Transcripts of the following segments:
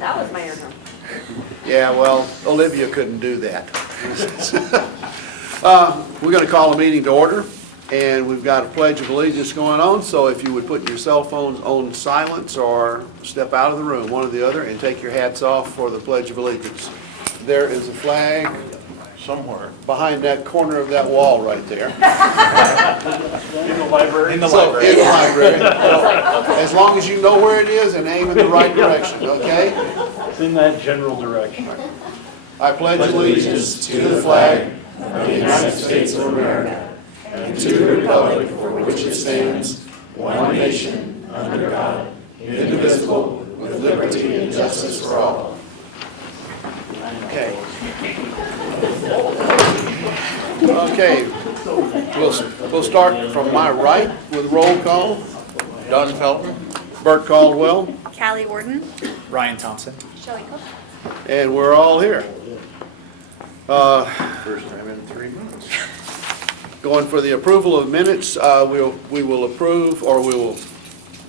That was my answer. Yeah, well, Olivia couldn't do that. We're going to call a meeting to order, and we've got a pledge of allegiance going on, so if you would put your cell phones on silence or step out of the room, one or the other, and take your hats off for the pledge of allegiance. There is a flag somewhere behind that corner of that wall right there. In the library? In the library. In the library. As long as you know where it is and aim in the right direction, okay? It's in that general direction. I pledge allegiance to the flag of the United States of America and to the republic for which it stands, one nation, under God, indivisible, with liberty and justice for all. Okay. Okay, we'll start from my right with roll call. Don Felton, Bert Caldwell, Callie Warden, Ryan Thompson. Shelley Cook. and we're all here. First time in 3 months. Going for the approval of minutes, we will approve, or we will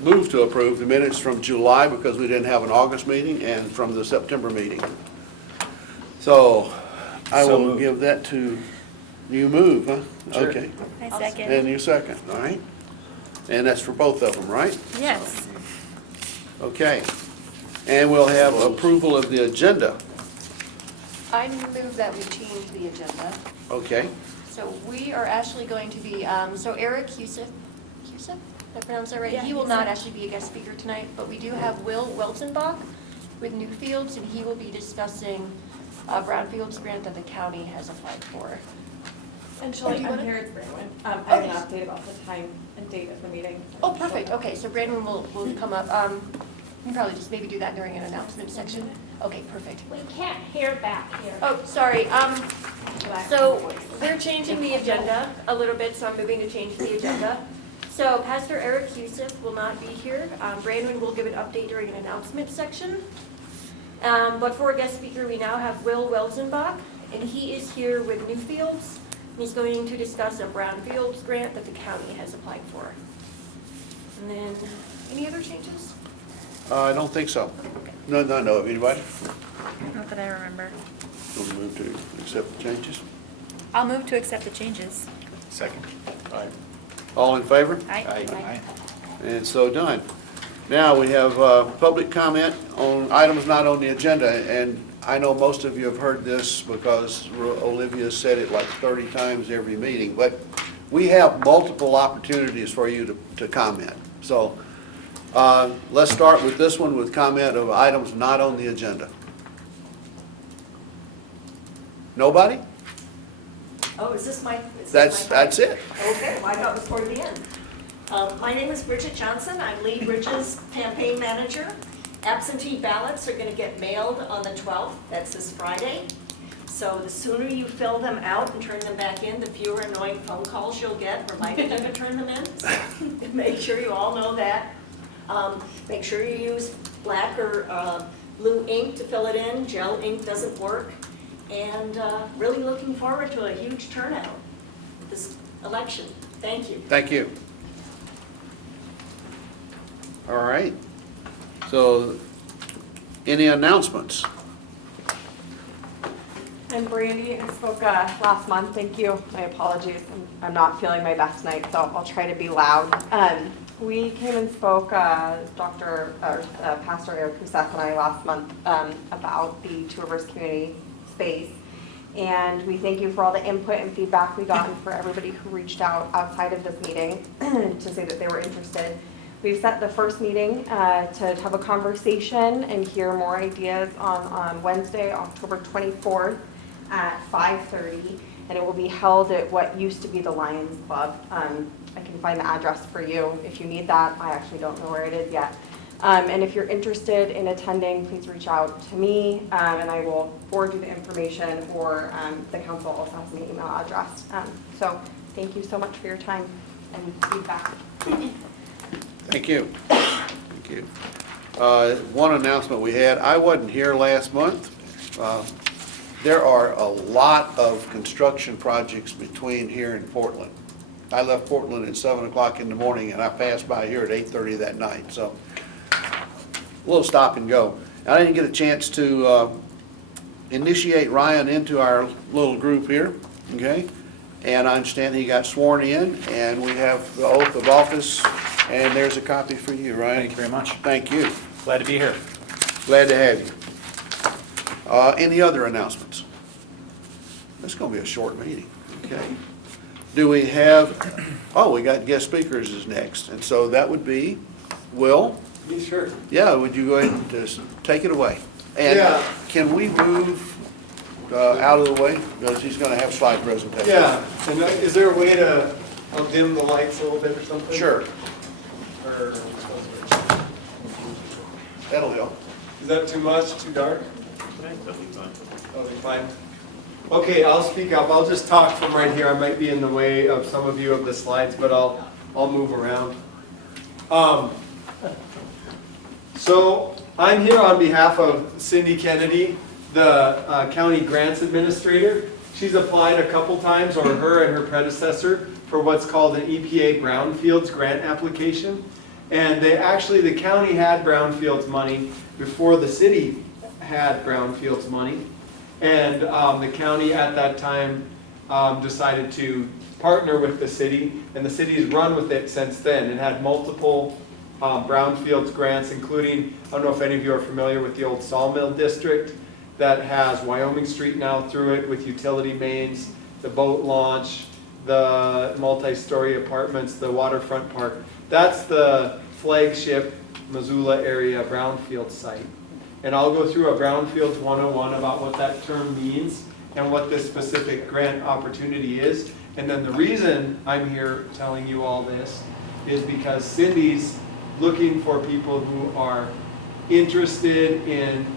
move to approve the minutes from July because we didn't have an August meeting, and from the September meeting. So I So will moved. give that to, you move, huh? Sure. Okay, I second. and you second, all right? And that's for both of them, right? Yes. Okay. And we'll have approval of the agenda. I move that we change the agenda. Okay, So we are actually going to be, so Eric Yusuf, did I pronounce that right? Yeah, He will he's not there. actually be a guest speaker tonight, but we do have Will Welzenbach with Newfields, and he will be discussing a brownfields grant that the county has applied for. And Shelley, Do you I'm wanna- here, it's Brandon. I have an Okay. update about the time and date of the meeting. Oh, perfect, okay, so Brandon will come up. You can probably just maybe do that during an announcement section. Okay, perfect. We can't hear back here. Oh, sorry, so we're changing the agenda a little bit, so I'm moving to change the agenda. So Pastor Eric Yusuf will not be here. Brandon will give an update during an announcement section. But for a guest speaker, we now have Will Welzenbach, and he is here with Newfields. He's going to discuss a brownfields grant that the county has applied for. And then, any other changes? I don't think so. Okay. No, anybody? Not that I remember. Want to move to accept the changes? I'll move to accept the changes. Second. All in favor? Aye. Aye. And so done. Now we have public comment on items not on the agenda, and I know most of you have heard this because Olivia said it like 30 times every meeting, but we have multiple opportunities for you to comment. So let's start with this one with comment of items not on the agenda. Nobody? Oh, is this my? That's it. Okay, well, I thought it was toward the end. My name is Bridget Johnson. I'm Lee Bridges' campaign manager. Absentee ballots are going to get mailed on the 12th. That's this Friday. So the sooner you fill them out and turn them back in, the fewer annoying phone calls you'll get reminding you to turn them in. So make sure you all know that. Make sure you use black or blue ink to fill it in. Gel ink doesn't work. And really looking forward to a huge turnout this election. Thank you. Thank you. All right. So, any announcements? And Brandy, I spoke last month, thank you. My apologies, I'm not feeling my best tonight, so I'll try to be loud. We came and spoke, Pastor Eric Youssef and I last month about the Two Rivers community space. And we thank you for all the input and feedback we got and for everybody who reached out outside of this meeting to say that they were interested. We've set the first meeting to have a conversation and hear more ideas on Wednesday, October 24th at 5:30, and it will be held at what used to be the Lions Club. I can find the address for you if you need that. I actually don't know where it is yet. And if you're interested in attending, please reach out to me, and I will forward you the information, or the council also has my email address. So thank you so much for your time and feedback. Thank you. Thank you. One announcement we had, I wasn't here last month. There are a lot of construction projects between here and Portland. I left Portland at 7 o'clock in the morning and I passed by here at 8:30 that night, so a little stop and go. I didn't get a chance to initiate Ryan into our little group here, okay? And I understand he got sworn in, and we have the oath of office, and there's a copy for you, Ryan. Thank you very much. Thank you. Glad to be here. Glad to have you. Any other announcements? This is going to be a short meeting, okay? Do we have, oh, we got guest speakers is next, and so that would be Will. Sure. Yeah, would you go ahead and just take it away? And Yeah. can we move out of the way, because he's going to have slide presentation? Yeah, and is there a way to dim the lights a little bit or something? Sure, Or, that'll help. is that too much, too dark? That'll be fine. That'll be fine. Okay, I'll speak up. I'll just talk from right here. I might be in the way of some of you of the slides, but I'll move around. So I'm here on behalf of Cindy Kennedy, the county grants administrator. She's applied a couple times, or her and her predecessor, for what's called an EPA Brownfields grant application. And the county had Brownfields money before the city had Brownfields money. And the county at that time decided to partner with the city, and the city's run with it since then and had multiple Brownfields grants, including, I don't know if any of you are familiar with the old Sawmill District that has Wyoming Street now through it with utility mains, the boat launch, the multi-story apartments, the waterfront park. That's the flagship Missoula area Brownfield site. And I'll go through a Brownfields 101 about what that term means and what this specific grant opportunity is. And then the reason I'm here telling you all this is because Cindy's looking for people who are interested in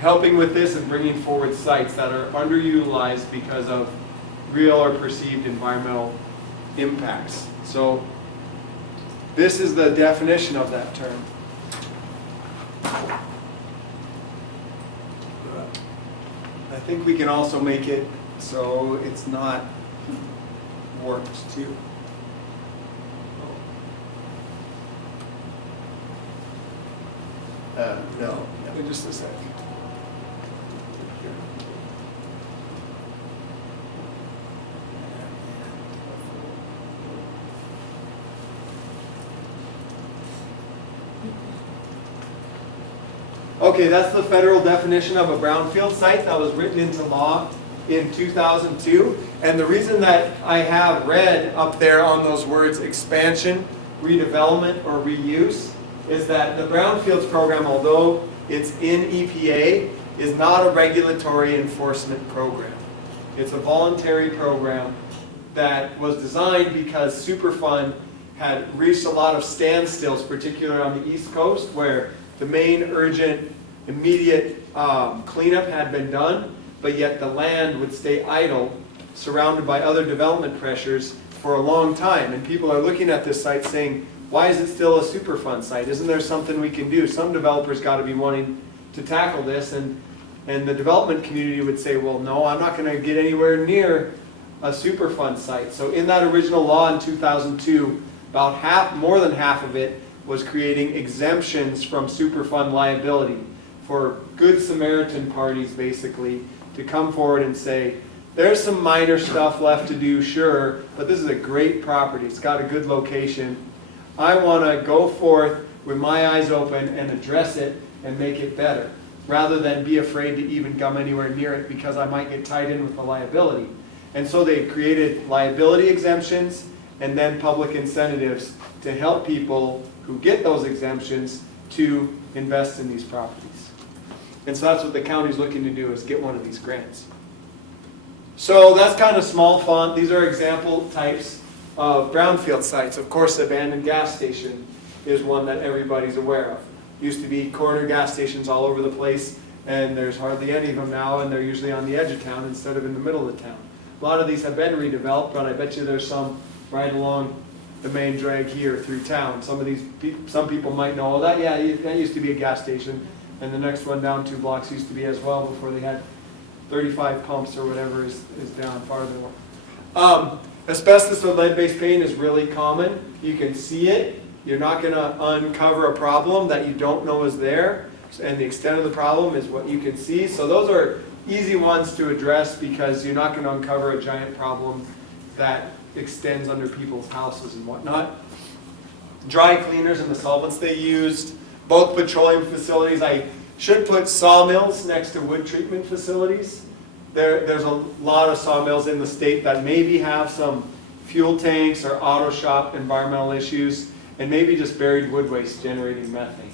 helping with this and bringing forward sites that are underutilized because of real or perceived environmental impacts. So this is the definition of that term. I think we can also make it so it's not warped too. No, in just a sec. Okay, that's the federal definition of a brownfield site that was written into law in 2002. And the reason that I have red up there on those words expansion, redevelopment, or reuse is that the brownfields program, although it's in EPA, is not a regulatory enforcement program. It's a voluntary program that was designed because Superfund had reached a lot of standstills, particularly on the East Coast, where the main urgent, immediate cleanup had been done, but yet the land would stay idle, surrounded by other development pressures for a long time. And people are looking at this site saying, why is it still a Superfund site? Isn't there something we can do? Some developers got to be wanting to tackle this, and the development community would say, well, no, I'm not going to get anywhere near a Superfund site. So in that original law in 2002, about more than half of it was creating exemptions from Superfund liability for good Samaritan parties, basically, to come forward and say, there's some minor stuff left to do, sure, but this is a great property. It's got a good location. I want to go forth with my eyes open and address it and make it better, rather than be afraid to even come anywhere near it because I might get tied in with the liability. And so they created liability exemptions and then public incentives to help people who get those exemptions to invest in these properties. And so that's what the county's looking to do, is get one of these grants. So that's kind of small font. These are example types of brownfield sites. Of course, abandoned gas station is one that everybody's aware of. Used to be corner gas stations all over the place, and there's hardly any of them now, and they're usually on the edge of town instead of in the middle of town. A lot of these have been redeveloped, but I bet you there's some right along the main drag here through town. Some of these, some people might know, oh, that used to be a gas station, and the next one down 2 blocks used to be as well before they had 35 pumps or whatever is down farther. Asbestos or lead-based paint is really common. You can see it. You're not going to uncover a problem that you don't know is there. and the extent of the problem is what you can see. So those are easy ones to address because you're not going to uncover a giant problem that extends under people's houses and whatnot. Dry cleaners and the solvents they used, both petroleum facilities. I should put sawmills next to wood treatment facilities. There's a lot of sawmills in the state that maybe have some fuel tanks or auto shop environmental issues, and maybe just buried wood waste generating methane.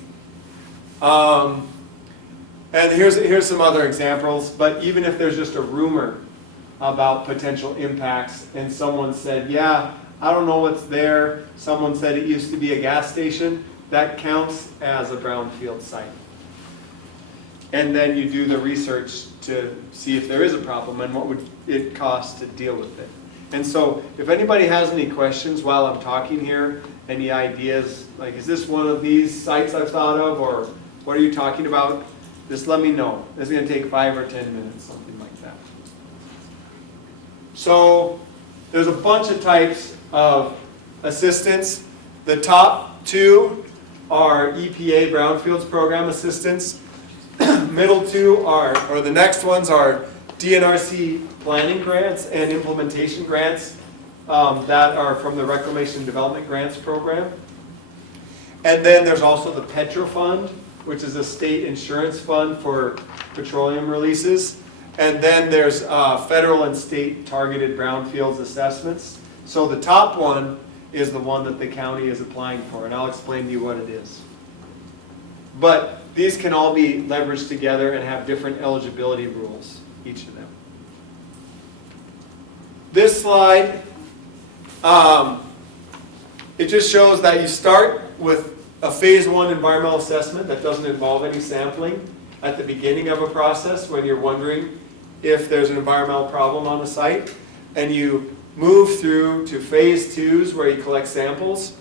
And here's some other examples, but even if there's just a rumor about potential impacts and someone said, yeah, I don't know what's there, someone said it used to be a gas station, that counts as a brownfield site. And then you do the research to see if there is a problem and what would it cost to deal with it. And so if anybody has any questions while I'm talking here, any ideas, like is this one of these sites I've thought of, or what are you talking about, just let me know. It's going to take 5 or 10 minutes, something like that. So there's a bunch of types of assistance. The top 2 are EPA Brownfields Program assistance. Middle 2 are, or the next ones are DNRC planning grants and implementation grants that are from the Reclamation and Development Grants Program. And then there's also the Petro Fund, which is a state insurance fund for petroleum releases. And then there's federal and state targeted brownfields assessments. So the top one is the one that the county is applying for, and I'll explain to you what it is. But these can all be leveraged together and have different eligibility rules, each of them. This slide, it just shows that you start with a phase 1 environmental assessment that doesn't involve any sampling at the beginning of a process when you're wondering if there's an environmental problem on the site, and you move through to phase 2s where you collect samples,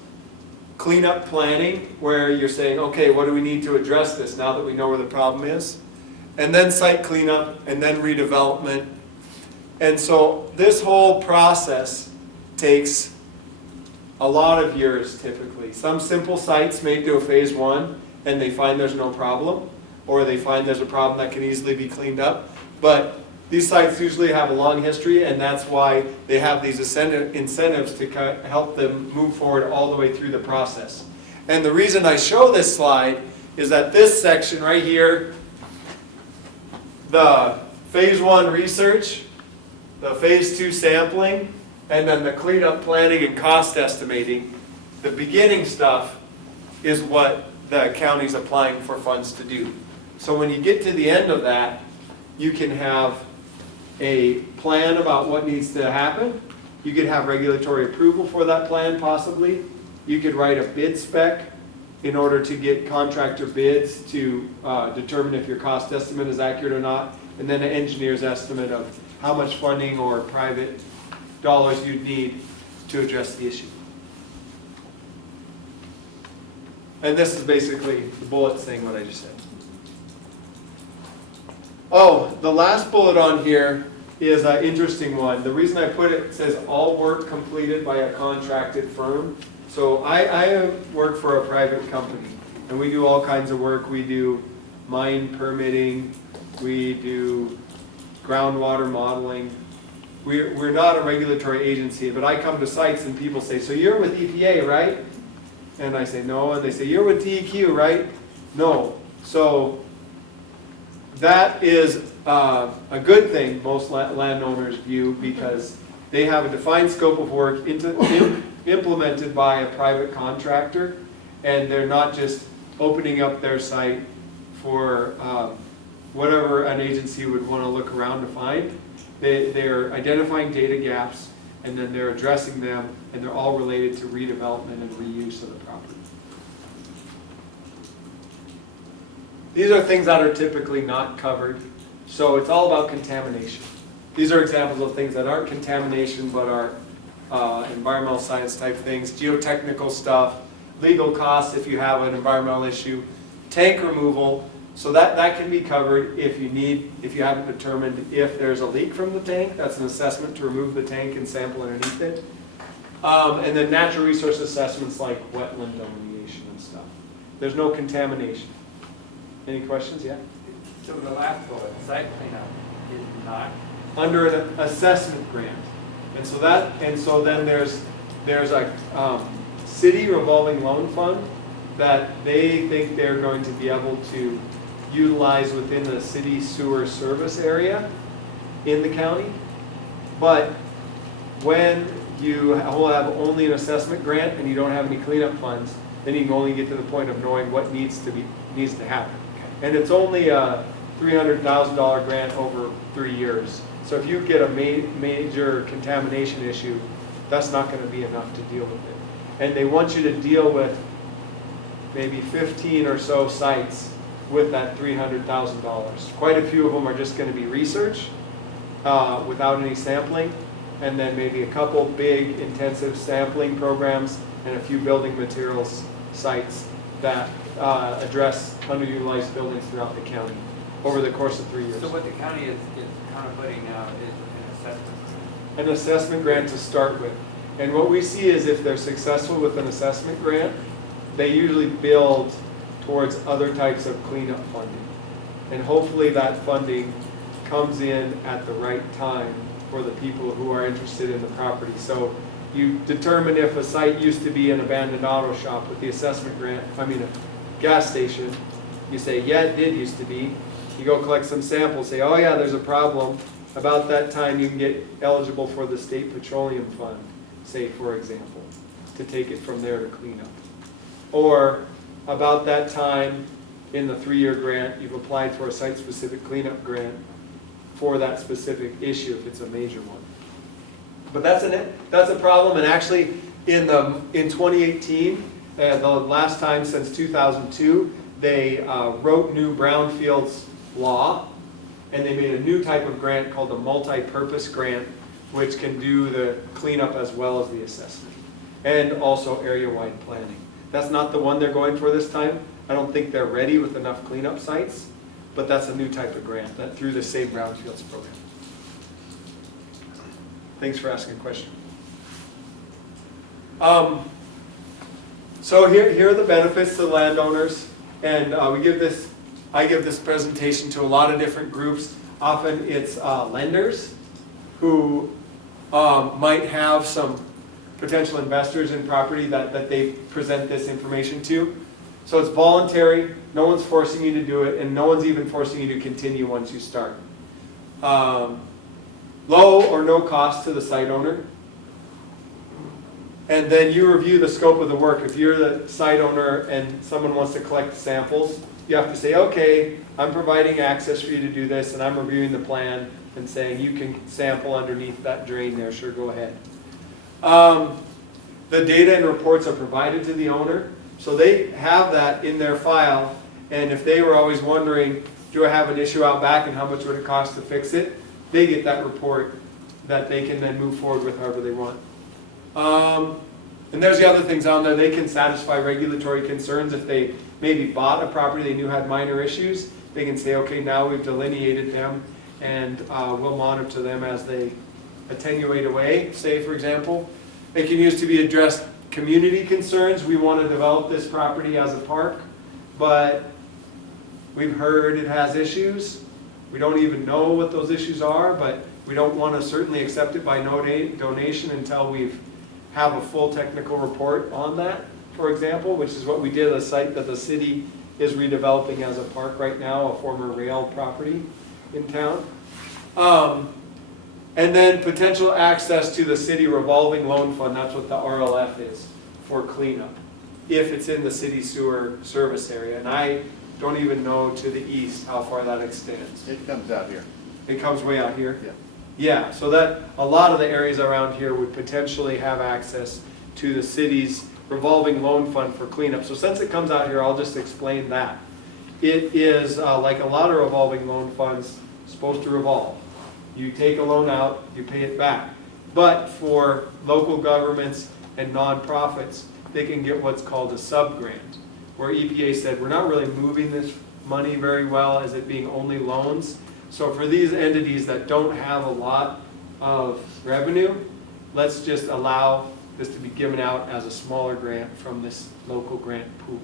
cleanup planning where you're saying, okay, what do we need to address this now that we know where the problem is, and then site cleanup, and then redevelopment. And so this whole process takes a lot of years typically. Some simple sites may do a phase 1 and they find there's no problem, or they find there's a problem that can easily be cleaned up. But these sites usually have a long history, and that's why they have these incentives to help them move forward all the way through the process. And the reason I show this slide is that this section right here, the phase 1 research, the phase 2 sampling, and then the cleanup planning and cost estimating, the beginning stuff is what the county's applying for funds to do. So when you get to the end of that, you can have a plan about what needs to happen. You could have regulatory approval for that plan possibly. You could write a bid spec in order to get contractor bids to determine if your cost estimate is accurate or not, and then an engineer's estimate of how much funding or private dollars you'd need to address the issue. And this is basically the bullet saying what I just said. Oh, the last bullet on here is an interesting one. The reason I put it says all work completed by a contracted firm. So I work for a private company, and we do all kinds of work. We do mine permitting, we do groundwater modeling. We're not a regulatory agency, but I come to sites and people say, so you're with EPA, right? And I say, no. And they say, you're with DEQ, right? No. So that is a good thing, most landowners view, because they have a defined scope of work implemented by a private contractor, and they're not just opening up their site for whatever an agency would want to look around to find. They're identifying data gaps, and then they're addressing them, and they're all related to redevelopment and reuse of the property. These are things that are typically not covered, so it's all about contamination. These are examples of things that aren't contamination but are environmental science type things, geotechnical stuff, legal costs if you have an environmental issue, tank removal. So that can be covered if you haven't determined if there's a leak from the tank. That's an assessment to remove the tank and sample underneath it. And then natural resource assessments like wetland delineation and stuff. There's no contamination. Any questions? Yeah? So the last bullet, site cleanup is not, Under an assessment grant. And so then there's a city revolving loan fund that they think they're going to be able to utilize within the city sewer service area in the county. But when you will have only an assessment grant and you don't have any cleanup funds, then you can only get to the point of knowing what needs to happen. And it's only a $300,000 grant over 3 years. So if you get a major contamination issue, that's not going to be enough to deal with it. And they want you to deal with maybe 15 or so sites with that $300,000. Quite a few of them are just going to be research without any sampling, and then maybe a couple big intensive sampling programs and a few building materials sites that address underutilized buildings throughout the county over the course of 3 years. so what the county is contemplating now is an assessment. An assessment grant to start with. And what we see is if they're successful with an assessment grant, they usually build towards other types of cleanup funding. And hopefully that funding comes in at the right time for the people who are interested in the property. So you determine if a site used to be an abandoned auto shop with the assessment grant, a gas station. You say, yeah, it did used to be. You go collect some samples, say, oh yeah, there's a problem. About that time, you can get eligible for the State Petroleum Fund, say, for example, to take it from there to clean up. Or about that time in the 3-year grant, you've applied for a site-specific cleanup grant for that specific issue if it's a major one. But that's a problem, and actually in 2018, the last time since 2002, they wrote new brownfields law, and they made a new type of grant called the multi-purpose grant, which can do the cleanup as well as the assessment, and also area-wide planning. That's not the one they're going for this time. I don't think they're ready with enough cleanup sites, but that's a new type of grant that through the same brownfields program. Thanks for asking a question. So here are the benefits to the landowners, and I give this presentation to a lot of different groups. Often it's lenders who might have some potential investors in property that they present this information to. So it's voluntary, no one's forcing you to do it, and no one's even forcing you to continue once you start. Low or no cost to the site owner. And then you review the scope of the work. If you're the site owner and someone wants to collect samples, you have to say, okay, I'm providing access for you to do this, and I'm reviewing the plan and saying you can sample underneath that drain there, sure, go ahead. The data and reports are provided to the owner, so they have that in their file, and if they were always wondering, do I have an issue out back and how much would it cost to fix it, they get that report that they can then move forward with however they want. And there's the other things on there. They can satisfy regulatory concerns. If they maybe bought a property they knew had minor issues, they can say, okay, now we've delineated them, and we'll monitor them as they attenuate away, say, for example. It can use to be addressed community concerns. We want to develop this property as a park, but we've heard it has issues. We don't even know what those issues are, but we don't want to certainly accept it by donation until we have a full technical report on that, for example, which is what we did at a site that the city is redeveloping as a park right now, a former rail property in town. And then potential access to the city revolving loan fund, that's what the RLF is, for cleanup, if it's in the city sewer service area. And I don't even know to the east how far that extends. It comes out here. It comes way out here? Yeah. Yeah, so that a lot of the areas around here would potentially have access to the city's revolving loan fund for cleanup. So since it comes out here, I'll just explain that. It is, like a lot of revolving loan funds, supposed to revolve. You take a loan out, you pay it back. But for local governments and nonprofits, they can get what's called a sub-grant, where EPA said, we're not really moving this money very well as it being only loans. So for these entities that don't have a lot of revenue, let's just allow this to be given out as a smaller grant from this local grant pool.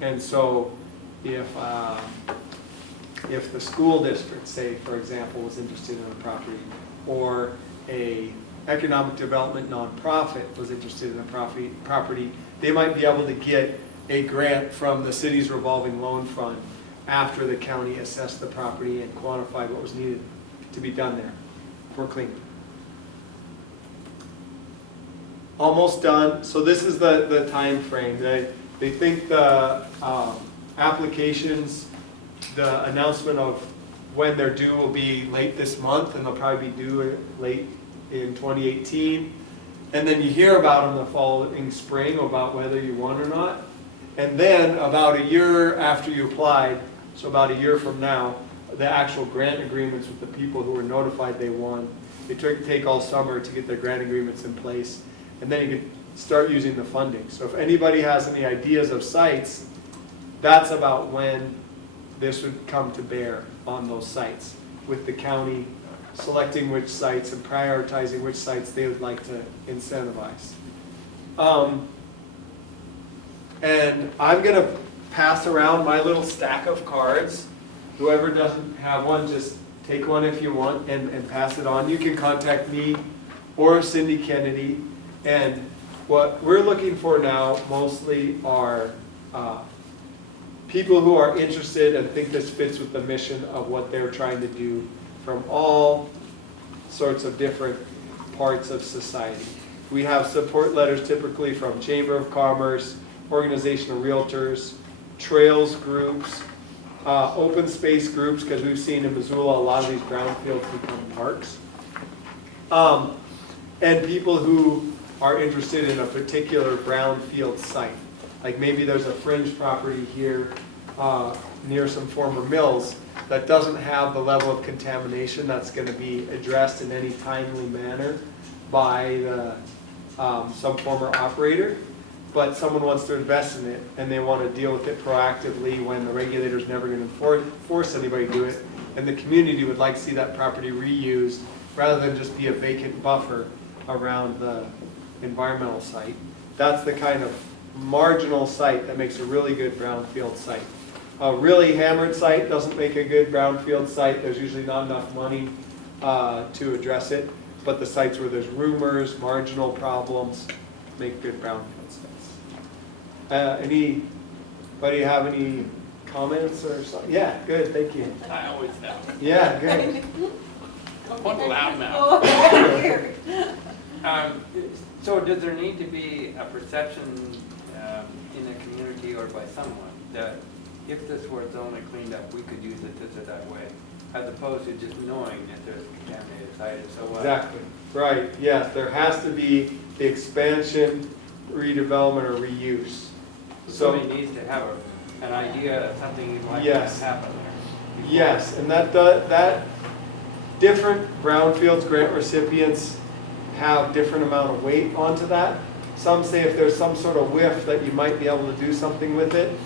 And so if the school district, say, for example, was interested in a property, or a economic development nonprofit was interested in a property, they might be able to get a grant from the city's revolving loan fund after the county assessed the property and quantified what was needed to be done there for cleaning. Almost done. So this is the time frame. They think the applications, the announcement of when they're due will be late this month, and they'll probably be due late in 2018. And then you hear about them the following spring about whether you won or not. And then about a year after you applied, so about a year from now, the actual grant agreements with the people who were notified they won. They take all summer to get their grant agreements in place, and then you can start using the funding. So if anybody has any ideas of sites, that's about when this would come to bear on those sites, with the county selecting which sites and prioritizing which sites they would like to incentivize. And I'm going to pass around my little stack of cards. Whoever doesn't have one, just take one if you want and pass it on. You can contact me or Cindy Kennedy. And what we're looking for now mostly are people who are interested and think this fits with the mission of what they're trying to do from all sorts of different parts of society. We have support letters typically from Chamber of Commerce, Organization of Realtors, Trails groups, open space groups, because we've seen in Missoula a lot of these brownfields become parks, and people who are interested in a particular brownfield site. Like maybe there's a fringe property here near some former mills that doesn't have the level of contamination that's going to be addressed in any timely manner by the, some former operator, but someone wants to invest in it and they want to deal with it proactively when the regulator's never going to force anybody to do it, and the community would like to see that property reused rather than just be a vacant buffer around the environmental site. That's the kind of marginal site that makes a really good brownfield site. A really hammered site doesn't make a good brownfield site. There's usually not enough money to address it, but the sites where there's rumors, marginal problems, make good brownfield sites. Anybody have any comments or something? Yeah, good, thank you. I always have. Yeah, good. One loudmouth. So does there need to be a perception in the community or by someone that if this were only cleaned up, we could use it this or that way, as opposed to just knowing that there's a contaminated site, so what? Exactly, right, yes, there has to be the expansion, redevelopment, or reuse. Somebody needs to have an idea of something you'd like to Yes. happen there. Yes, and that different brownfields grant recipients have different amount of weight onto that. Some say if there's some sort of whiff that you might be able to do something with it,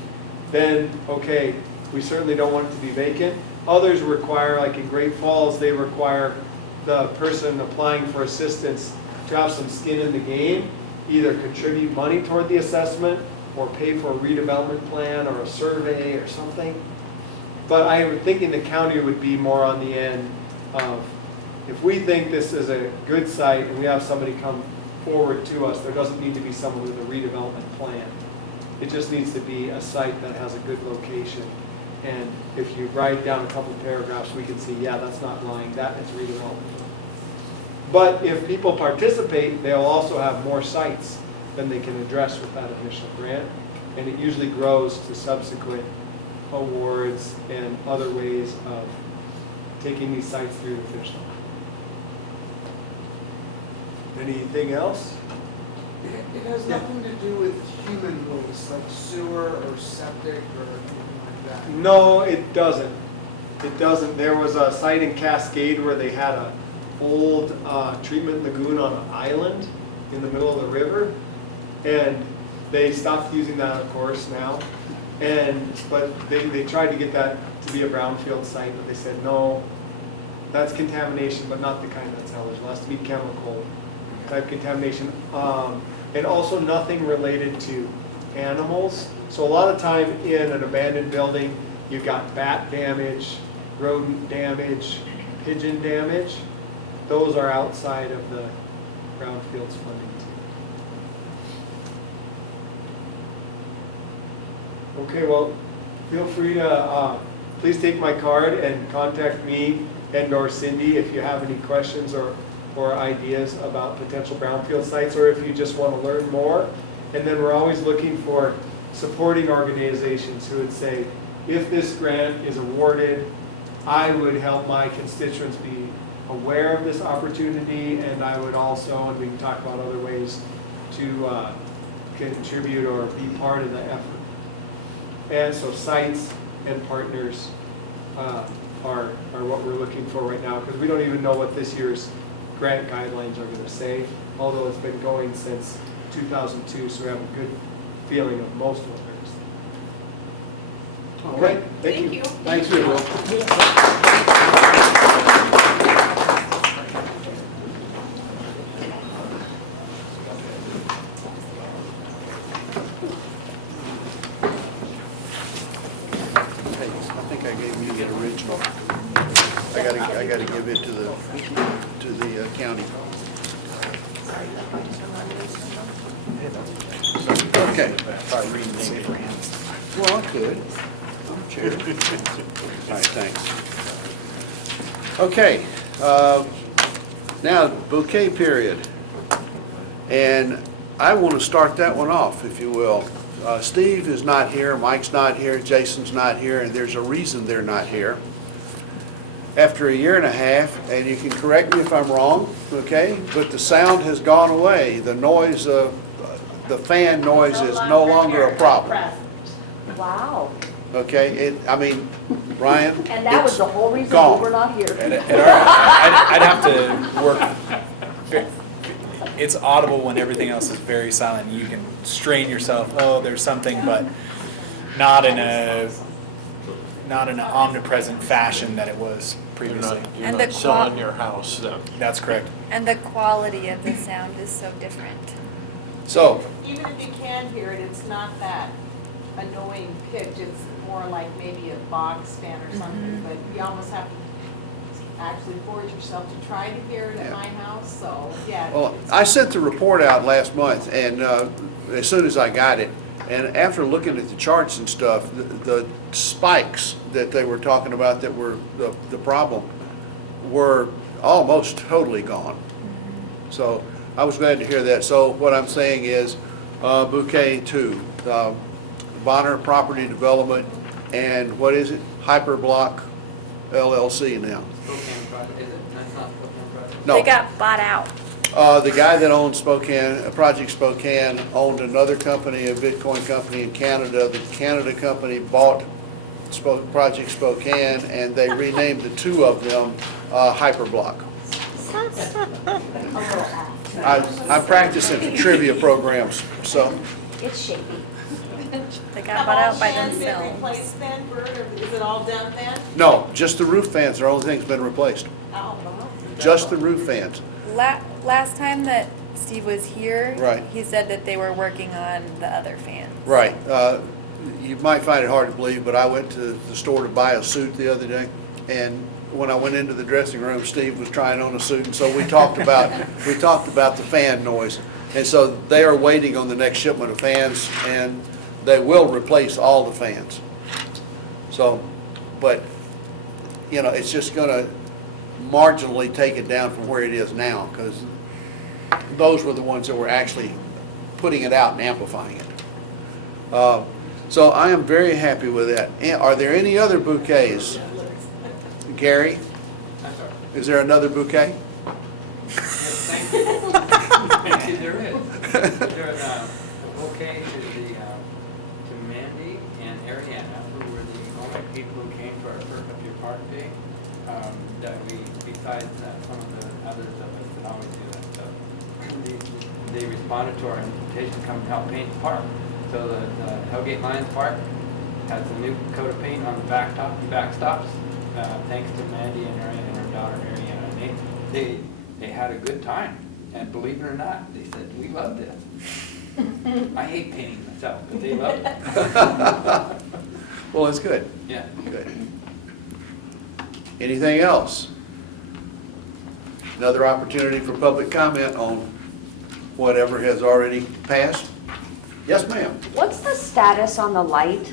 then okay, we certainly don't want it to be vacant. Others require, like in Great Falls, they require the person applying for assistance to have some skin in the game, either contribute money toward the assessment or pay for a redevelopment plan or a survey or something. But I would think in the county would be more on the end of, if we think this is a good site and we have somebody come forward to us, there doesn't need to be someone with a redevelopment plan. It just needs to be a site that has a good location. And if you write down a couple paragraphs, we can see, yeah, that's not lying, that is redevelopment. But if people participate, they'll also have more sites than they can address with that initial grant. And it usually grows to subsequent awards and other ways of taking these sites through the finish line. Anything else? It has nothing to do with human waste, like sewer or septic or anything like that. No, it doesn't. It doesn't. There was a site in Cascade where they had an old treatment lagoon on an island in the middle of the river, and they stopped using that, of course, now. But they tried to get that to be a brownfield site, but they said no, that's contamination, but not the kind that's eligible. It has to be chemical type contamination, and also nothing related to animals. So a lot of time in an abandoned building, you've got bat damage, rodent damage, pigeon damage. Those are outside of the brownfields funding too. Okay, well, feel free to, please take my card and contact me and/or Cindy if you have any questions or ideas about potential brownfield sites, or if you just want to learn more. And then we're always looking for supporting organizations who would say, if this grant is awarded, I would help my constituents be aware of this opportunity, and I would also, and we can talk about other ways to contribute or be part of the effort. And so sites and partners are what we're looking for right now, because we don't even know what this year's grant guidelines are going to say, although it's been going since 2002, so we have a good feeling of most of what they're saying. Okay, thank you. Thanks, Will. Hey, I think I gave you the original. I gotta give it to the county. Okay. Well, I could. I'm chair. All right, thanks. Okay, now bouquet period. And I want to start that one off, if you will. Steve is not here, Mike's not here, Jason's not here, and there's a reason they're not here. After a year and a half, and you can correct me if I'm wrong, okay, but the sound has gone away. The noise, the fan noise is no longer a problem. Wow. Okay, I mean, Ryan, And that was it's the whole reason we gone. were not here. I'd have to work. It's audible when everything else is very silent. You can strain yourself. Oh, there's something, but not in an omnipresent fashion that it was previously. You're And not the selling your house then. That's correct. And the quality of the sound is so different. So, Even if you can hear it, it's not that annoying pitch, it's more like maybe a box fan or something, but you almost have to actually force yourself to try to hear it at Yeah. my house, so, yeah. well, I sent the report out last month, and as soon as I got it, and after looking at the charts and stuff, the spikes that they were talking about that were the problem were almost totally gone. So I was glad to hear that. So what I'm saying is Bouquet 2, Bonner Property Development, and what is it? Hyperblock LLC now. Spokane project, is it? That's not Spokane project? No. They got bought out. The guy that owned Spokane, Project Spokane, owned another company, a Bitcoin company in Canada. The Canada company bought Project Spokane, and they renamed the two of them Hyperblock. I'm practicing for trivia programs, so. It's shaky. They got bought out by themselves. Have all fans been replaced then, Bert, or is it all done then? No, just the roof fans are the only thing that's been replaced. Oh, well. Just the roof fans. Last time that Steve was here, Right. he said that they were working on the other fans. Right. You might find it hard to believe, but I went to the store to buy a suit the other day, and when I went into the dressing room, Steve was trying on a suit, and so we talked about the fan noise. And so they are waiting on the next shipment of fans, and they will replace all the fans. So, but, you know, it's just gonna marginally take it down from where it is now, because those were the ones that were actually putting it out and amplifying it. So I am very happy with that. Are there any other bouquets? Gary, I'm sorry. is there another bouquet? Thank you. Thank you, there is. There's a bouquet to Mandy and Ariana, who were the only people who came to our Perk Up Your Park Day. That we, besides some of the others of us that always do that stuff, they responded to our invitation to come and help paint the park. So the Hellgate Lions Park has a new coat of paint on the backstops, thanks to Mandy and her daughter Ariana. And they had a good time, and believe it or not, they said, we love this. I hate painting myself, but they love it. Well, that's good, Yeah. good. Anything else? Another opportunity for public comment on whatever has already passed? Yes, ma'am. What's the status on the light?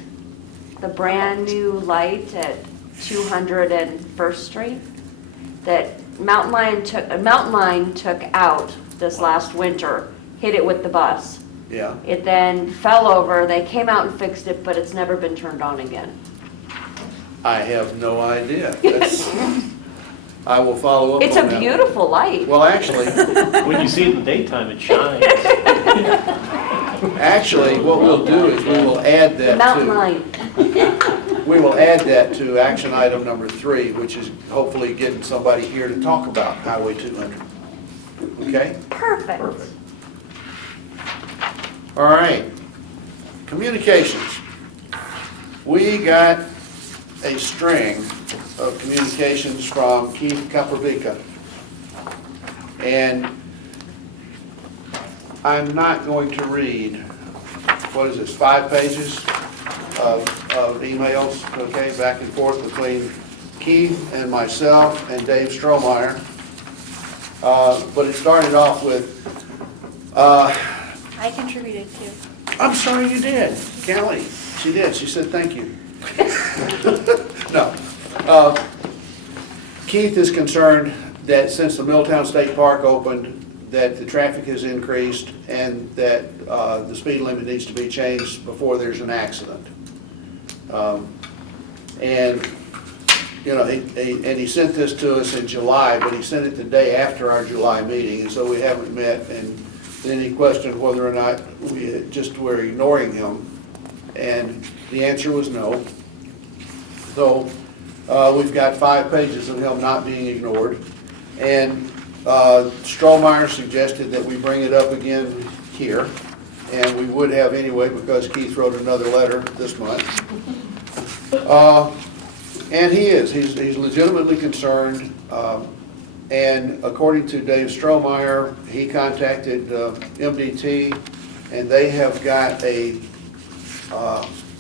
The brand-new light at 201st Street? That Mountain Line took out this last winter, hit it with the bus. Yeah. It then fell over, they came out and fixed it, but it's never been turned on again. I have no idea. I will follow up on It's a that. beautiful light. Well, actually, When you see it in the daytime, it shines. what we'll do is we will add The that Mountain to, Line. we will add that to action item number 3, which is hopefully getting somebody here to talk about Highway 200. Okay? Perfect. Perfect. All right. Communications. We got a string of communications from Keith Capovica. And I'm not going to read, what is this, 5 pages of emails, okay, back and forth between Keith and myself and Dave Strohmeyer. But it started off with, I contributed too. I'm sorry you did, Kelly. She did, she said thank you. No. Keith is concerned that since the Milltown State Park opened, that the traffic has increased and that the speed limit needs to be changed before there's an accident. And, you know, he sent this to us in July, but he sent it the day after our July meeting, and so we haven't met. And then he questioned whether or not we just were ignoring him, and the answer was no. So we've got 5 pages of him not being ignored. And Strohmeyer suggested that we bring it up again here, and we would have anyway because Keith wrote another letter this month. And he's legitimately concerned, and according to Dave Strohmeyer, he contacted MDT, and they have got a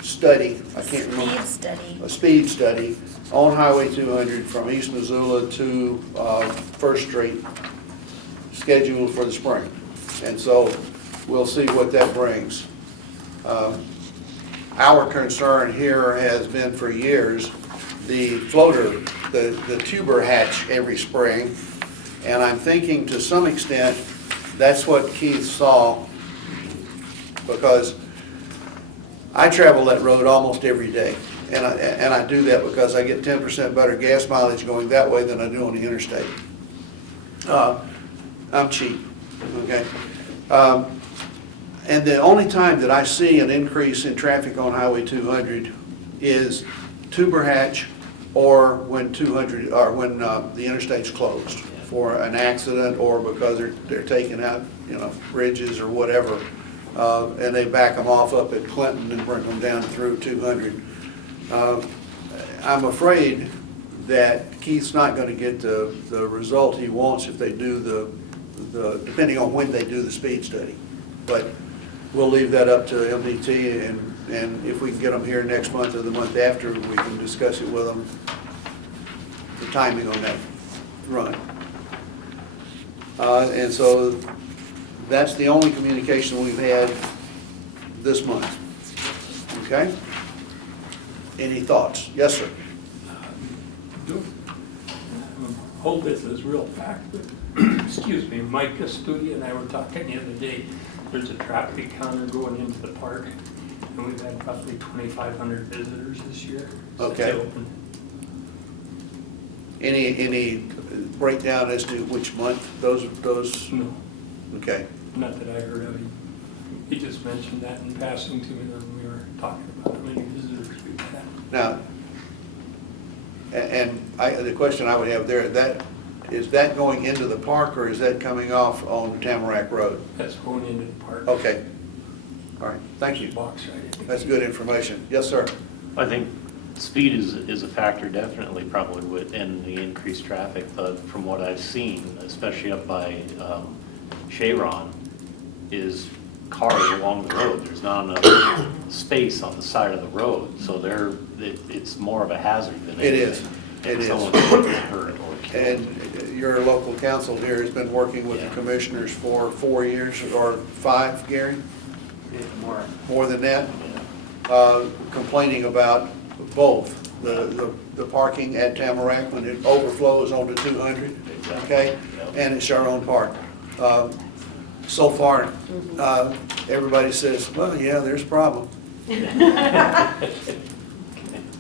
study, I can't remember. Speed study. A speed study on Highway 200 from East Missoula to First Street, scheduled for the spring. And so we'll see what that brings. Our concern here has been for years the floater, the tuber hatch every spring. And I'm thinking to some extent that's what Keith saw, because I travel that road almost every day. And I do that because I get 10% better gas mileage going that way than I do on the interstate. I'm cheap, okay? And the only time that I see an increase in traffic on Highway 200 is tuber hatch or when the interstate's closed for an accident or because they're taking out, you know, bridges or whatever, and they back them off up at Clinton and bring them down through 200. I'm afraid that Keith's not going to get the result he wants if they do the depending on when they do the speed study. But we'll leave that up to MDT, and if we can get them here next month or the month after, we can discuss it with them, the timing on that run. And so that's the only communication we've had this month. Okay? Any thoughts? Yes, sir. Whole business real fact, but, excuse me, Mike Studi and I were talking the other day, there's a traffic counter going into the park, and we've had roughly 2,500 visitors this year. since Okay. it opened. Any breakdown as to which month those, No, okay. not that I heard of. He just mentioned that in passing to me when we were talking about how many visitors we've had. Now, the question I would have there, is that going into the park or is that coming off on Tamarack Road? That's going into the park. Okay. All right, thank you. Box right at the That's gate. good information. Yes, sir. I think speed is a factor definitely probably in the increased traffic, but from what I've seen, especially up by Sharon, is cars along the road. There's not enough space on the side of the road, so it's more of a hazard than It anything. is. And It is. someone could get hurt or killed. And your local council here has been working with the commissioners for 4 years, or 5, Gary? More than that? Complaining about both, the parking at Tamarack when it overflows onto 200, okay? And at Sharon Park. So far, everybody says, well, yeah, there's a problem.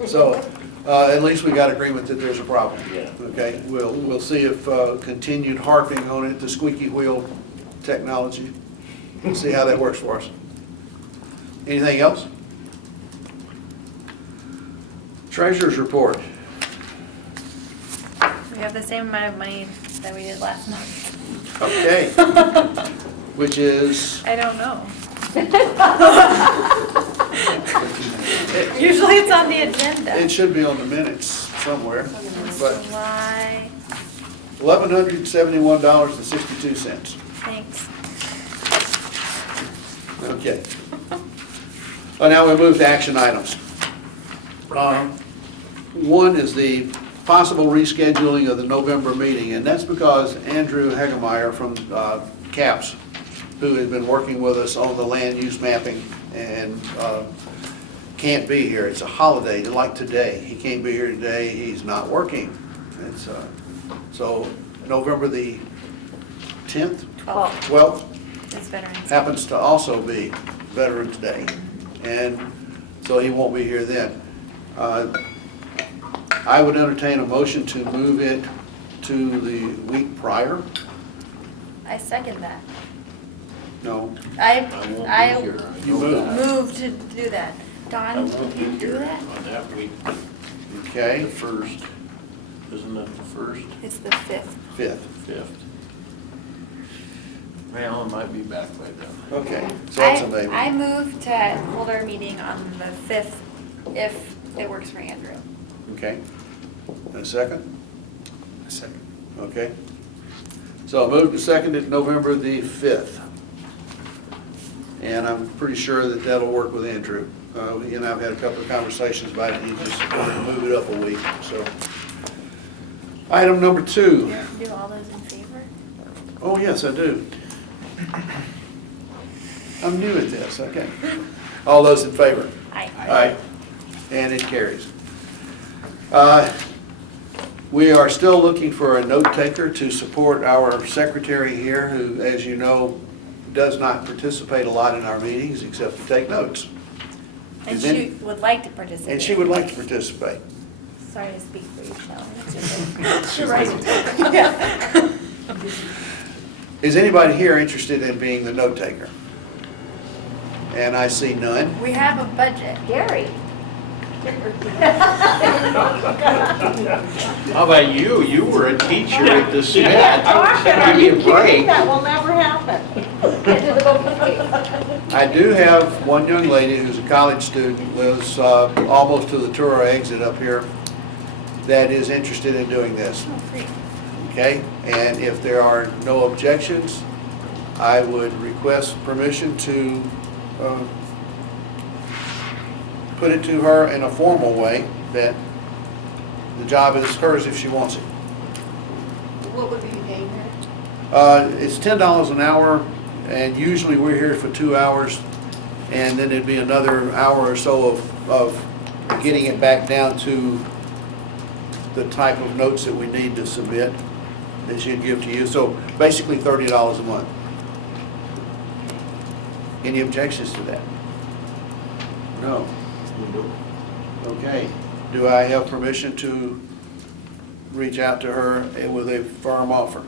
So, at least we got agreement that there's a problem. Yeah. Okay, we'll see if continued harping on it, the squeaky wheel technology, we'll see how that works for us. Anything else? Treasurer's report. We have the same amount of money that we did last month. Okay. Which is, I don't know. Usually it's on the agenda. it should be on the minutes somewhere, but July, $1,171.62. thanks. Okay. Now we move to action items. One is the possible rescheduling of the November meeting, and that's because Andrew Hegemeyer from CAPS, who has been working with us on the land use mapping and can't be here. It's a holiday, like today. He can't be here today. He's not working. It's, so November the 10th? 12th It's Veterans. happens to also be Veterans Day, and so he won't be here then. I would entertain a motion to move it to the week prior. I second that. No, I you move. move to do that. I Don, won't can be you do here that? on that week, Okay, the 1st. Isn't that the 1st? It's the 5th. 5th. 5th. Well, I might be back by then. Okay, so that's a maybe. I move to hold our meeting on the 5th if it works for Andrew. Okay. And a second? A second. Okay. So moved and seconded November the 5th. And I'm pretty sure that that'll work with Andrew. He and I've had a couple of conversations about it. He just wanted to move it up a week, so. Item number 2. Do all those in favor? Oh, yes, I do. I'm new at this, okay. All those in favor? Aye. Aye. And it carries. We are still looking for a note taker to support our secretary here, who, as you know, does not participate a lot in our meetings except to take notes. And Is she any- would like to participate. And she would like to participate. Sorry to speak for you, Shelley. She's right. Is anybody here interested in being the note taker? And I see none. We have a budget. Gary. How about you? You were a teacher at the Smith. Are Give me you a kidding? break. That will never happen. I do have one young lady who's a college student, lives almost to the Turo exit up here, that is interested in doing this. Oh, great. Okay? And if there are no objections, I would request permission to put it to her in a formal way that the job is hers if she wants it. What would be paying her? It's $10 an hour, and usually we're here for 2 hours, and then it'd be another hour or so of getting it back down to the type of notes that we need to submit that she'd give to you. So basically $30 a month. Any objections to that? No. Okay. Do I have permission to reach out to her with a firm offer?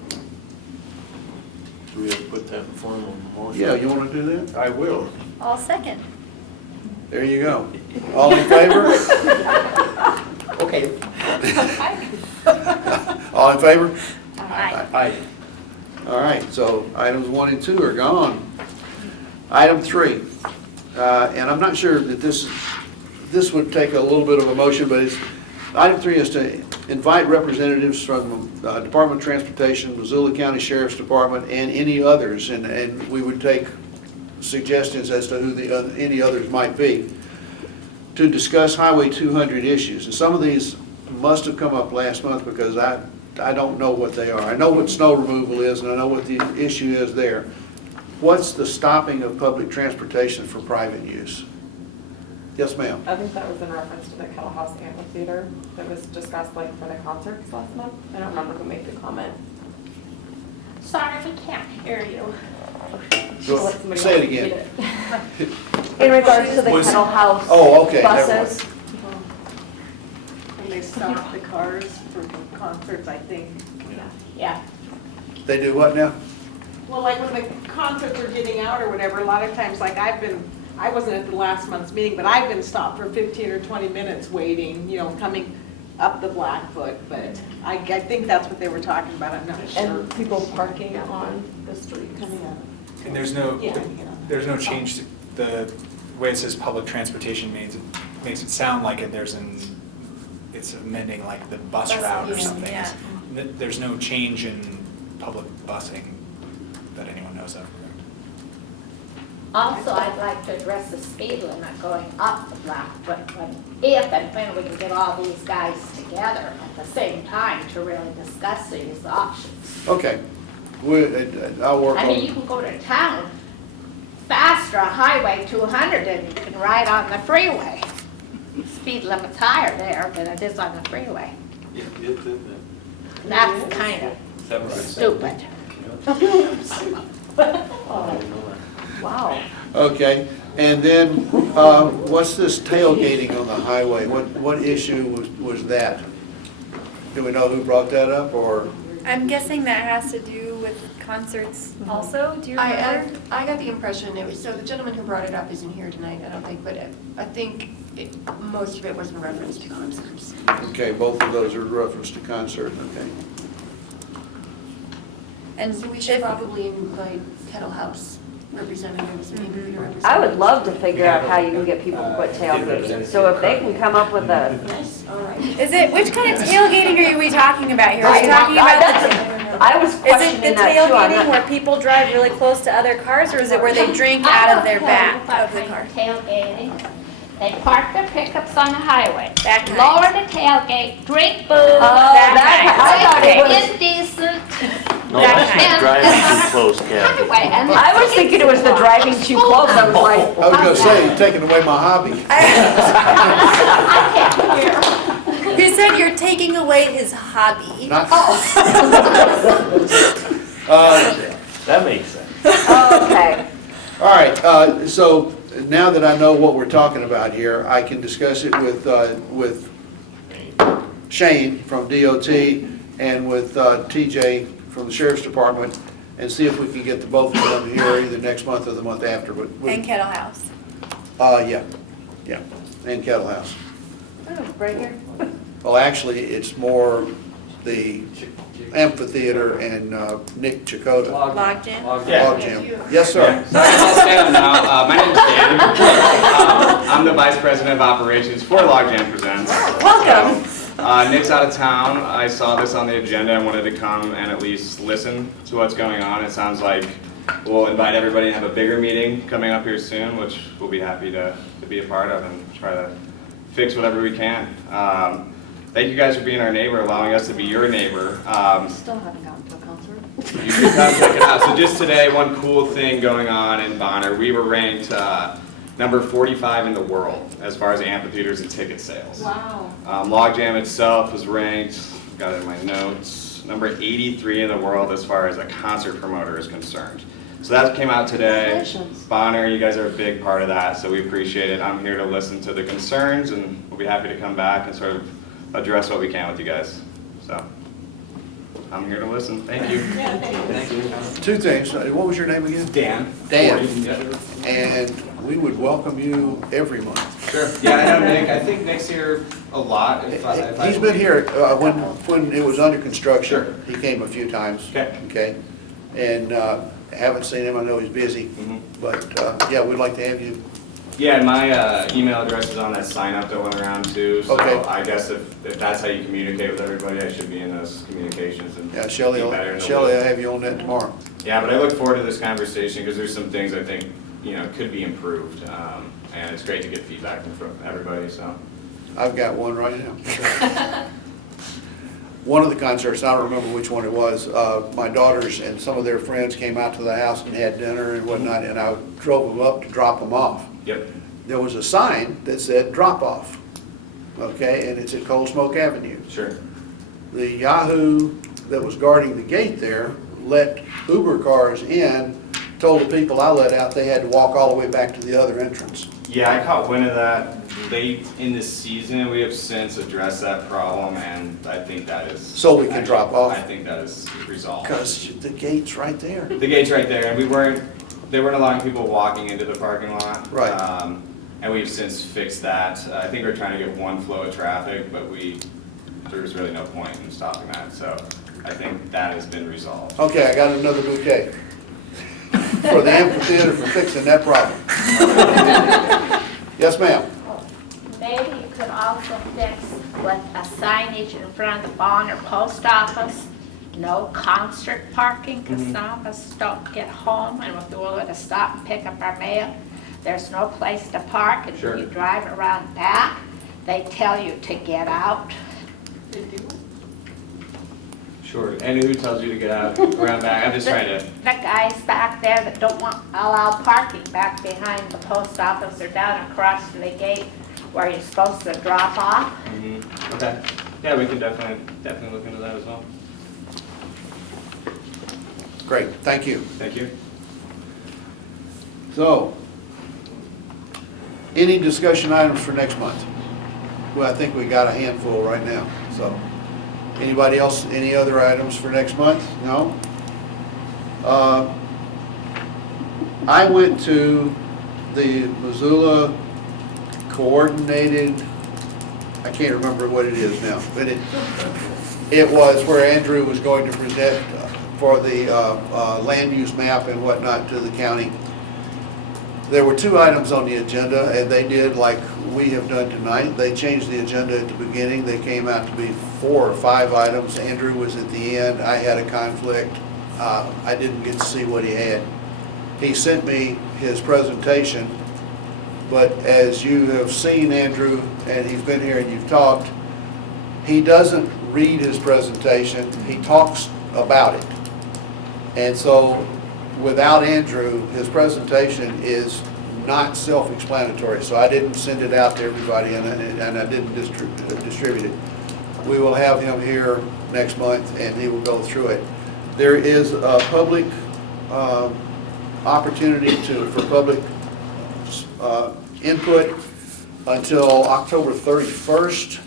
Do we have to put that in formal motion? Yeah, you want to do that? I will. All second. There you go. All in favor? Okay. All in favor? Aye. Aye. All right, so items 1 and 2 are gone. Item 3, and I'm not sure that this would take a little bit of a motion, but item 3 is to invite representatives from Department of Transportation, Missoula County Sheriff's Department, and any others, and we would take suggestions as to who any others might be, to discuss Highway 200 issues. And some of these must have come up last month because I don't know what they are. I know what snow removal is, and I know what the issue is there. What's the stopping of public transportation for private use? Yes, ma'am. I think that was in reference to the Kettle House Amphitheater that was discussed like for the concerts last month. I don't remember who made the comment. Sorry, we can't hear you. Go- Let somebody Say it else again. read it. In regards to the Was- Kettle House Oh, okay, never mind. buses. When they stop the cars for concerts, I think. Yeah. They do what now? Well, like when the concerts are getting out or whatever, a lot of times, like I wasn't at the last month's meeting, but I've been stopped for 15 or 20 minutes waiting, coming up the Blackfoot, but I think that's what they were talking about, I'm not sure. And people parking on the street. Coming up. And there's no, Yeah. there's no change to the way it says public transportation makes it sound like it's amending like the bus route or something. yeah. There's no change in public busing that anyone knows of. Also, I'd like to address the speed limit going up the Blackfoot, if and when we can get all these guys together at the same time to really discuss these options. Okay. I'll work I mean, you on, can go to town faster on Highway 200 than you can ride on the freeway. Speed limit's higher there than it is on the freeway. That's kind of stupid. Wow. okay. And then, what's this tailgating on the highway? What issue was that? Do we know who brought that up, or? I'm guessing that has to do with concerts also, do you remember? I got the impression it was, so the gentleman who brought it up isn't here tonight, I don't think, but I think most of it was in reference to concerts. Okay, both of those are reference to concert, okay. And So we should if- probably invite Kettle House representatives and maybe representatives. I would love to figure out how you can get people to quit tailgating. So if they can come up with a, Yes, all right. which kind of tailgating are we talking about here? Are we talking about I was is it questioning the that too. I'm tailgating not- where people drive really close to other cars, or is it where they drink out of their back of the car? Tailgating. They park their pickups on the highway. That kind. Lower the tailgate, drink booze. I thought it was- Indecent. No, That that's kind. not driving too close, Kathy. Highway, and I was thinking it was the driving too close. I was like, I was gonna say, you're taking away my hobby. He said you're taking away his hobby. Not- That makes sense. okay. All right, so now that I know what we're talking about here, I can discuss it with Shane from DOT and with TJ from the Sheriff's Department and see if we can get the both of them here either next month or the month after. But And Kettle House. yeah, and Kettle House. Oh, right here. Well, actually, it's more the amphitheater and Nick Chakota. Log jam? Log jam. Yes, sir. So I'll stand up now. My name is Dan. I'm the Vice President of Operations for Logjam Presents. Welcome. Nick's out of town. I saw this on the agenda and wanted to come and at least listen to what's going on. It sounds like we'll invite everybody to have a bigger meeting coming up here soon, which we'll be happy to be a part of and try to fix whatever we can. Thank you guys for being our neighbor, allowing us to be your neighbor. Still haven't gotten to a concert. You should come check it out. So just today, one cool thing going on in Bonner, we were ranked number 45 in the world as far as amphitheaters and ticket sales. Wow. Logjam itself was ranked, got it in my notes, number 83 in the world as far as a concert promoter is concerned. So that came out today. Congratulations. Bonner, you guys are a big part of that, so we appreciate it. I'm here to listen to the concerns, and we'll be happy to come back and sort of address what we can with you guys. So I'm here to listen. Thank you. Two things. What was your name again? Dan. Dan. And we would welcome you every month. Sure. Yeah, I know Nick. I think Nick's here a lot. He's been here when it was under construction. He came a few times. Okay. Okay. And haven't seen him. I know he's busy. But yeah, we'd like to have you. Yeah, and my email address is on that sign up that went around too. So Okay. I guess if that's how you communicate with everybody, I should be in those communications and Yeah, Shelley, be better in the Shelley, loop. I'll have you on that tomorrow. Yeah, but I look forward to this conversation because there's some things I think could be improved. And it's great to get feedback from everybody, so. I've got one right now. One of the concerts, I don't remember which one it was, my daughters and some of their friends came out to the house and had dinner and whatnot, and I drove them up to drop them off. Yep. There was a sign that said drop off, okay, and it's at Cold Smoke Avenue. Sure. The Yahoo that was guarding the gate there let Uber cars in, told the people I let out they had to walk all the way back to the other entrance. Yeah, I caught wind of that late in the season. We have since addressed that problem, and I think that is. So we can drop off? I think that is resolved. Because the gate's right there. The gate's right there, and they weren't allowing people walking into the parking lot. Right. And we've since fixed that. I think we're trying to get one flow of traffic, but there's really no point in stopping that. So I think that has been resolved. Okay, I got another bouquet for the amphitheater for fixing that problem. Yes, ma'am. Maybe you could also fix with a signage in front of the Bonner Post Office, no concert parking, because some of us don't get home, and if we're going to stop and pick up our mail, there's no place to park, and Sure. when you drive around back, they tell you to get out. Sure. And who tells you to get out around back? I'm just trying to. The guys back there that don't allow parking back behind the post office or down across from the gate where you're supposed to drop off. Mm-hmm. Okay. Yeah, we can definitely look into that as well. Great, thank you. Thank you. So, any discussion items for next month? Well, I think we got a handful right now, so. Anybody else, any other items for next month? No? I went to the Missoula Coordinated, I can't remember what it is now, but it was where Andrew was going to present for the land use map and whatnot to the county. There were 2 items on the agenda, and they did like we have done tonight. They changed the agenda at the beginning. They came out to be 4 or 5 items. Andrew was at the end. I had a conflict. I didn't get to see what he had. He sent me his presentation, but as you have seen Andrew, and he's been here and you've talked, he doesn't read his presentation. He talks about it. And so without Andrew, his presentation is not self-explanatory, so I didn't send it out to everybody and I didn't distribute it. We will have him here next month and he will go through it. There is a public opportunity for public input until October 31st,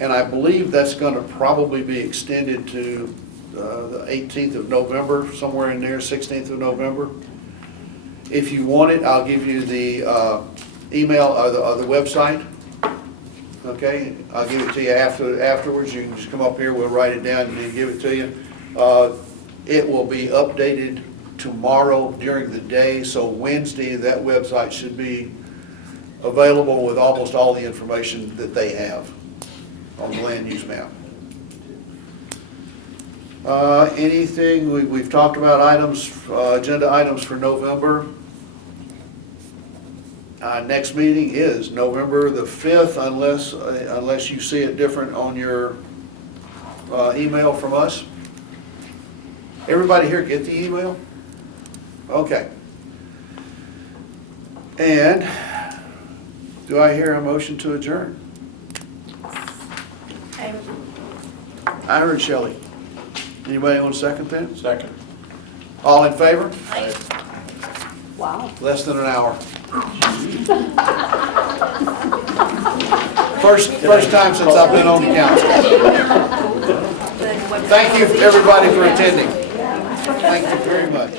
and I believe that's going to probably be extended to the 18th of November, somewhere in there, 16th of November. If you want it, I'll give you the email or the website. Okay, I'll give it to you afterwards. You can just come up here, we'll write it down and then give it to you. It will be updated tomorrow during the day, so Wednesday that website should be available with almost all the information that they have on the land use map. Anything, we've talked about items, agenda items for November. Next meeting is November the 5th, unless you see it different on your email from us. Everybody here get the email? Okay. And do I hear a motion to adjourn? I heard Shelley. Anybody want to second that? Second. All in favor? Wow. Less than an hour. First time since I've been on the council. Thank you everybody for attending. Thank you very much.